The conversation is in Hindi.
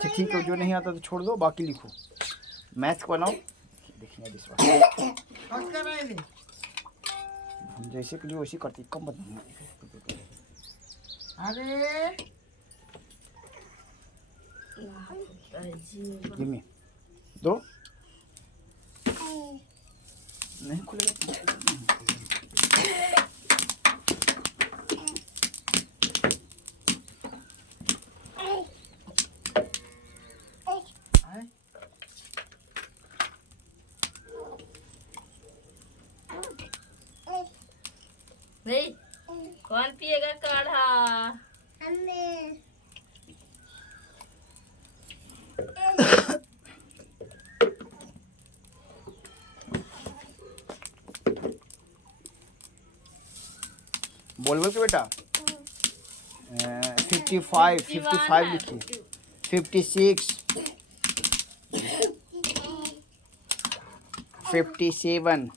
अच्छा ठीक है, जो नहीं आता तो छोड़ दो, बाकी लिखो। मैथ्स को बनाओ, देखेंगे इस बार। जैसे के लिए वैसे करती, कम मत। अरे गिव मी दो। नहीं खुलेगा। नहीं, कौन पिएगा काढ़ा? बोल बोल के बेटा। 55 लिखिए। 56 57